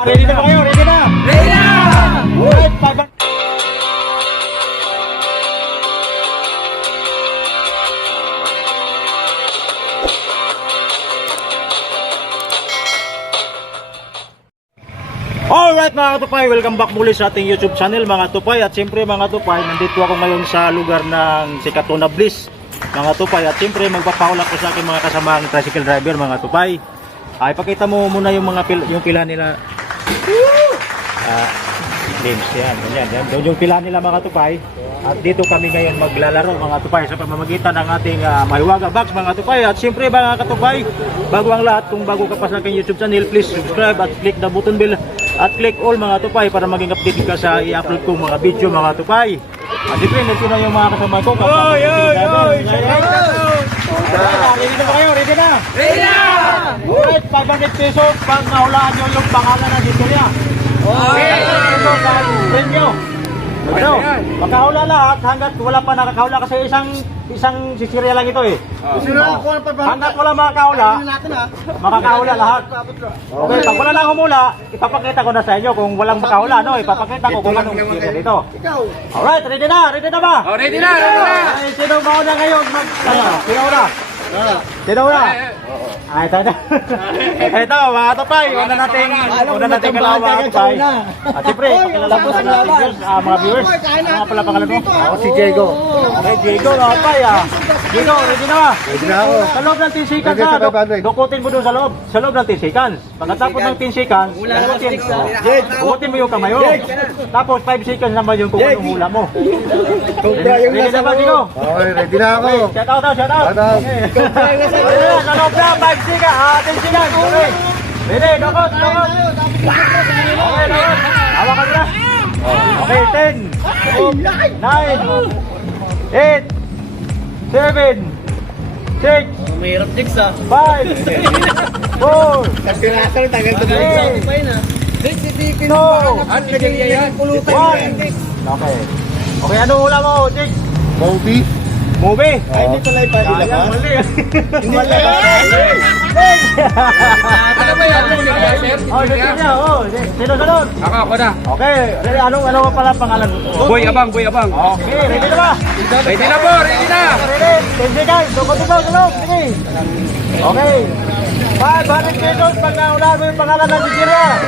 Ready na ba kayo? Ready na? Ready na! Alright, bye-bye. Alright mga katupay, welcome back muli sa ating YouTube channel mga tupay. At siyempre mga tupay, nandito ako ngayon sa lugar ng Sikatuna Bliss mga tupay. At siyempre magpapahulak ko sa aking mga kasamang tricycle driver mga tupay. Ay pakita mo muna yung mga yung pila nila. Games yan, yan. Yung pila nila mga tupay. At dito kami ngayon maglalaro mga tupay sa pamamagitan ng ating Mahiwaga Box mga tupay. At siyempre mga katupay, bago ang lahat, kung bago ka pa sa aking YouTube channel, please subscribe at click the button bell at click all mga tupay para maging updated ka sa i-upload kong mga video mga tupay. At siyempre, nandito na yung mga kasama ko. Ready na ba kayo? Ready na? Ready na! Alright, 500 pesos pag nahulaan nyo yung pangalan na dito niya. Okay! Ito sa premyo. Ano? Makahula lahat hanggat wala pa nakakahula kasi isang sisirya lang ito eh. Hanggat wala makakahula, makakahula lahat. Okay, pag wala lang humula, ipapakita ko na sa inyo kung walang makahula, no? Ipapakita ko kung anong sisirya dito. Alright, ready na? Ready na ba? Oh, ready na! Ready na! Ay, sino ba na ngayon? Sino na? Sino na? Ay, ito na. Ito, mga tupay. Una natin kalawa, tupay. At siyempre, pakilala ko sa mga viewers. Mga pala pangalan mo? Ako si Diego. Okay, Diego, mga tupay. Diego, ready na ba? Ready na ako. Sa loob ng 10 seconds ha. Dukutin mo doon sa loob. Sa loob ng 10 seconds. Pagkatapos ng 10 seconds, dukutin mo yung kamay mo. Tapos 5 seconds naman yung kung anong hula mo. Ready na ba, Diego? Okay, ready na ako. Shout out. Shout out. Sa loob na 5 seconds. 10 seconds. Okay. Ready, dukot. Okay, dukot. Hawak ka na. Okay, 10, 9, 8, 7, 6, Mahirap jigs ah. 5, 4, Kasirasal, tagal ko 3, Jigs, isipin 2, At lagyan niya yan. 1. Okay. Okay, ano hula mo, Jake? Movie? Movie? Ay, hindi pala ipahila ka? Mali. Mali. Ano ba yan? Sir? Oh, dito niya. Oh, sino sunod? Ako na. Okay, ready, ano pala pangalan mo? Boy Abang. Okay, ready na ba? Ready na po, ready na! Ready? 10 seconds. Dukot. Sige. Okay. 500 pesos pag naulaan mo yung pangalan ng sisira.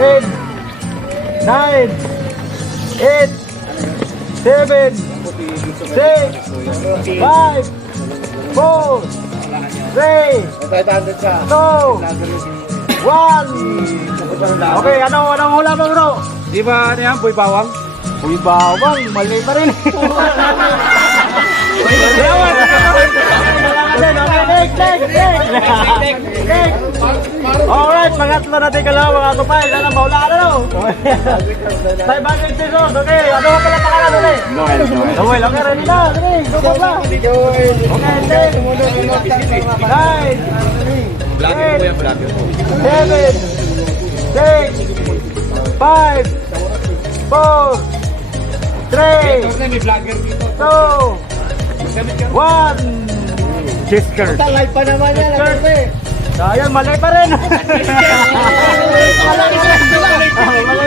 10, 9, 8, 7, 6, 5, 4, 3, 2, 1. Okay, anong hula mo bro? Di ba ano yan, Boy Bawang? Uy, bawang, mali pa rin. Alright, pangatlo natin kalawa mga tupay. Sana maulaan na no? 500 pesos, okay. Ano ka pala pangalan ulit? Noel, okay, ready na. Okay, go na. Okay, 10, 9, 8, 7, 6, 5, 4, 3, May vlogger dito. 2, 1. Jisker. Talay pa naman yan. Sayang, mali pa rin. Mali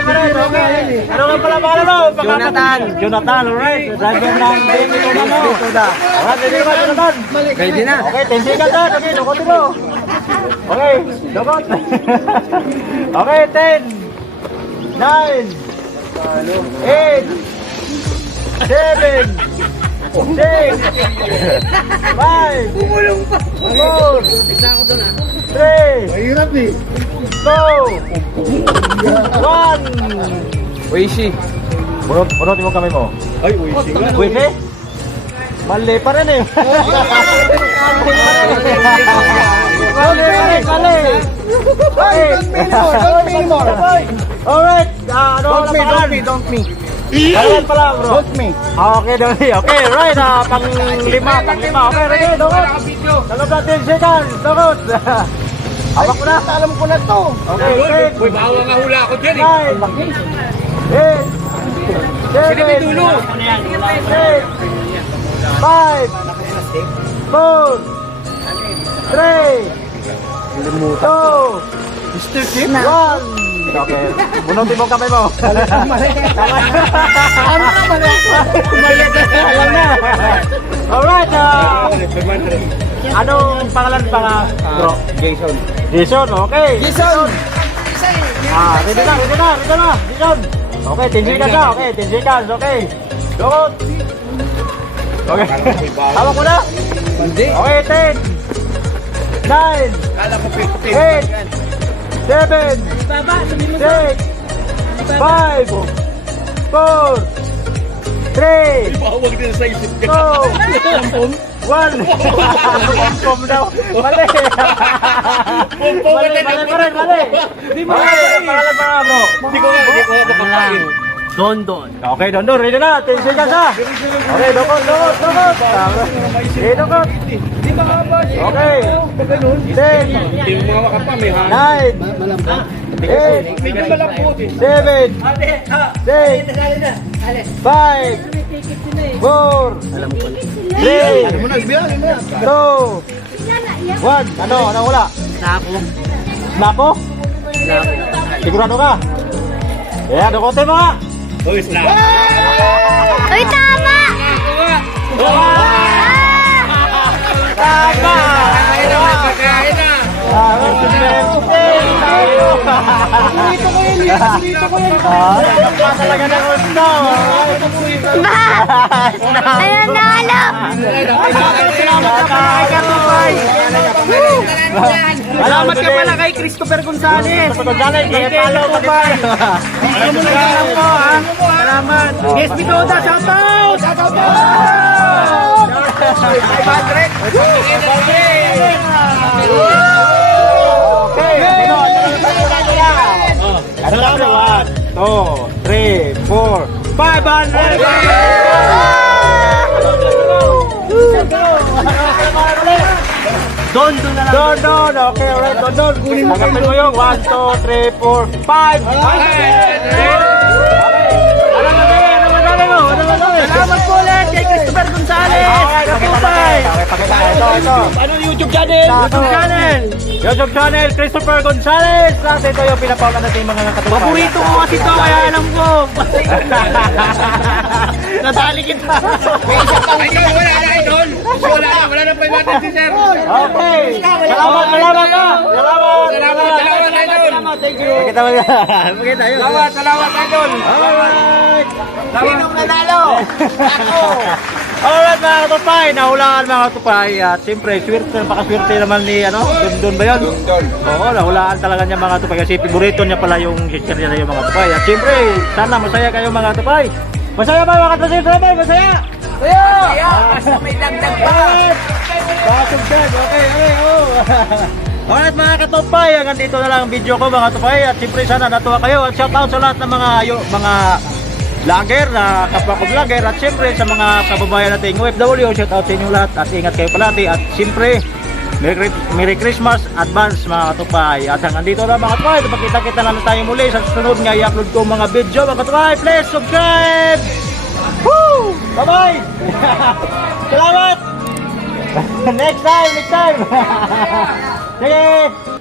pa rin, okay. Ano nga pala pangalan mo? Jonathan, alright. Driver ng Dito mo. Alright, ready ba, Jonathan? Ready na. Okay, 10 seconds na. Okay, dukotin mo. Okay, dukot. Okay, 10, 9, 8, 7, 6, 5, 4, 3, 2, 1. Mahirap eh. Oishi. Bunutin mo kami mo. Ay, wishing nga. Wait, mali pa rin eh. Mali pa rin, mali. Alright, ano ang pangalan? Don't me. Pangalan pala bro. Don't me. Okay, don't me. Okay, right. Pang-lima. Okay, ready, dukot. Talog na 10 seconds, dukot. Hawak ko na. Alam ko na to. Okay, 10, Boy Bawang ang hula ko dyan 9, 8, 7, 6, 5, 4, 3, 2, Mr. Kim? 1. Okay. Bunutin mo ang kamay mo. Mali. Tama. Ano na mali? Mali. Alam na. Alright. Anong pangalan pa nga, bro? Jason. Jason, okay. Jason. Ready na. Jason. Okay, 10 seconds na. Okay, 10 seconds. Okay. Go. Okay. Hawak mo na. Hindi. Okay, 10. 9. Kala ko 50. 8. 7. 6. 5. 4. 3. Bawag din sa isip 2. 1. Pom daw. Mali. Mali pa rin. Hindi mo. Pangalan pa nga, bro. Hindi ko makapain. Okay, Don. Ready na. 10 seconds na. Okay, dokot. Okay, dokot. Okay. 10. Hindi mo mawaka pa, may hangin. 9. 8. Medyo malambot eh. 7. 6. 5. 4. 3. 2. 1. Ano wala? Nako. Sigurado ka? Yeah, dokotin mo nga. Uy, snap. Uy, tama! Tama! Pagkain na. Sinito ko yun. Talaga ng gusto. Ayan na, alam! Salamat ka pala kay Christopher Gonzalez. Gonzalez, Follow ko pa. Hindi mo lang alam ko, ha? Salamat. Yes, Bitoda, shout out! Shout out! 500. Okay, ano lang na? 1, 2, 3, 4, 500! Don na lang. Don. Okay, alright. Don. Tanggapin mo yung 1, 2, 3, 4, 5. Salamat po ulit kay Christopher Gonzalez. Kapupay. Ano YouTube channel? YouTube channel, Christopher Gonzalez. At ito yung pinapaulan natin yung mga katupay. Paborito ko kasi ito, kaya alam ko. Nadali kita. Idol, wala na idol. Wala na 500 si sir. Okay. Salamat. Salamat, Thank you. Pakita yun. Salamat idol. Alright. Sinong nanalo? Ako. Alright mga katupay, nahulaan mga katupay. At siyempre, pakaswerte naman ni Don ba yun? Don. Oo, nahulaan talaga niya mga katupay. Kasi favorito niya pala yung sister niya yung mga katupay. At siyempre, sana masaya kayo mga katupay. Masaya ba mga katupay? Masaya? Basta may dagdag pa. Bakasugtag, okay, Alright mga katupay, hanggang dito na lang ang video ko mga katupay. At siyempre sana natuwa kayo. At shout out sa lahat ng mga vlogger, na kapwa ko vlogger. At siyempre sa mga kababayan nating OFW, shout out sa inyo lahat. At ingat kayo palagi. At siyempre, Merry Christmas advance mga katupay. At hanggang dito na mga katupay. Magkita-kita na tayo muli sa susunod nga i-upload ko mga video mga katupay. Please subscribe! Woo! Bye-bye! Salamat! Next time! Sige!